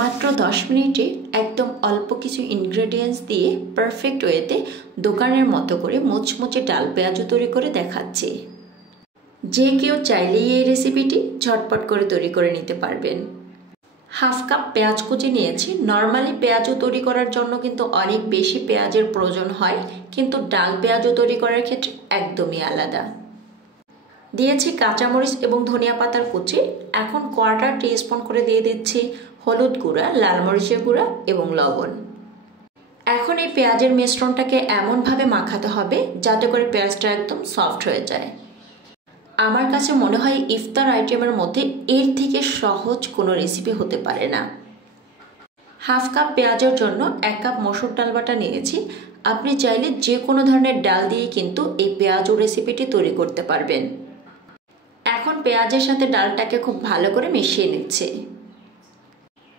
মাত্র 10 মিনিটে একদম অল্প কিছু ইনগ্রেডিয়েন্টস দিয়ে পারফেক্ট ওয়েতে দোকানের মতো করে মুচমুচে ডাল পেঁয়াজু তৈরি করে দেখাচ্ছি। যে কেউ চাইলেই এই রেসিপিটি ঝটপট করে তৈরি করে নিতে পারবেন। হাফ কাপ পেঁয়াজ কুচি নিয়েছি। নর্মালি পেঁয়াজু তৈরি করার জন্য কিন্তু অনেক বেশি পেঁয়াজের প্রয়োজন হয়, কিন্তু ডাল পেঁয়াজু তৈরি করার ক্ষেত্রে একদমই আলাদা। দিয়েছি কাঁচামরিচ এবং ধনিয়া পাতার কুচি। এখন কোয়ার্টার টিস্পুন করে দিয়ে দিচ্ছি হলুদ গুঁড়া, লাল মরিচের গুঁড়া এবং লবণ। এখন এই পেঁয়াজের মিশ্রণটাকে এমনভাবে মাখাতে হবে যাতে করে পেঁয়াজটা একদম সফট হয়ে যায়। আমার কাছে মনে হয় ইফতার আইটেমের মধ্যে এর থেকে সহজ কোনো রেসিপি হতে পারে না। হাফ কাপ পেঁয়াজের জন্য 1 কাপ মসুর ডাল বাটা নিয়েছি। আপনি চাইলে যে কোনো ধরনের ডাল দিয়ে কিন্তু এই পেঁয়াজু রেসিপিটি তৈরি করতে পারবেন। এখন পেঁয়াজের সাথে ডালটাকে খুব ভালো করে মিশিয়ে নিচ্ছে।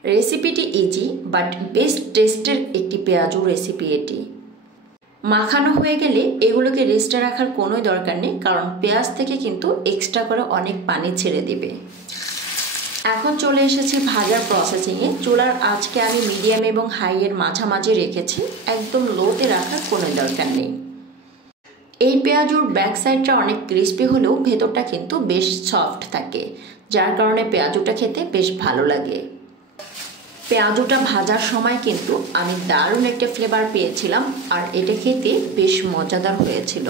রেসিপিটি ইজি বাট বেস্ট টেস্টের একটি পেঁয়াজু রেসিপি এটি। মাখানো হয়ে গেলে এগুলোকে রেস্টে রাখার কোনো দরকার নেই, কারণ পেঁয়াজ থেকে কিন্তু এক্সট্রা করে অনেক পানি ছেড়ে দেবে। এখন চলে এসেছি ভাজার প্রসেসিংয়ে। চুলার আঁচকে আমি মিডিয়াম এবং হাইয়ের মাঝামাঝি রেখেছি, একদম লোতে রাখার কোনো দরকার নেই। এই পেঁয়াজুর ব্যাক সাইডটা অনেক ক্রিস্পি হলেও ভেতরটা কিন্তু বেশ সফট থাকে, যার কারণে পেঁয়াজুটা খেতে বেশ ভালো লাগে। পেঁয়াজুটা ভাজার সময় কিন্তু আমি দারুণ একটা ফ্লেভার পেয়েছিলাম, আর এটা খেতে বেশ মজাদার হয়েছিল।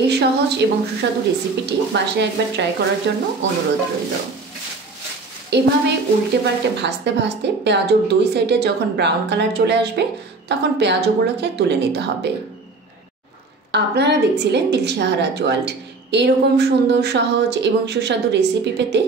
এই সহজ এবং সুস্বাদু রেসিপিটি বাসায় একবার ট্রাই করার জন্য অনুরোধ রইল। এভাবে উল্টে পাল্টে ভাজতে ভাজতে পেঁয়াজুর 2 সাইডে যখন ব্রাউন কালার চলে আসবে তখন পেঁয়াজুগুলোকে তুলে নিতে হবে। আপনারা দেখছিলেন দিলশাহারাজ ওয়ার্ল্ড। এইরকম সুন্দর, সহজ এবং সুস্বাদু রেসিপি পেতে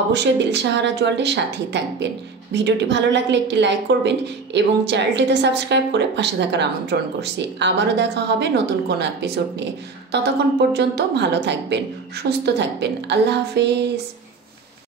অবশ্যই দিলশাহারাজ ওয়ার্ল্ডের সাথেই থাকবেন। ভিডিওটি ভালো লাগলে একটি লাইক করবেন এবং চ্যানেলটিতে সাবস্ক্রাইব করে পাশে থাকার আমন্ত্রণ করছি। আবারও দেখা হবে নতুন কোনো এপিসোড নিয়ে। ততক্ষণ পর্যন্ত ভালো থাকবেন, সুস্থ থাকবেন। আল্লাহ হাফেজ।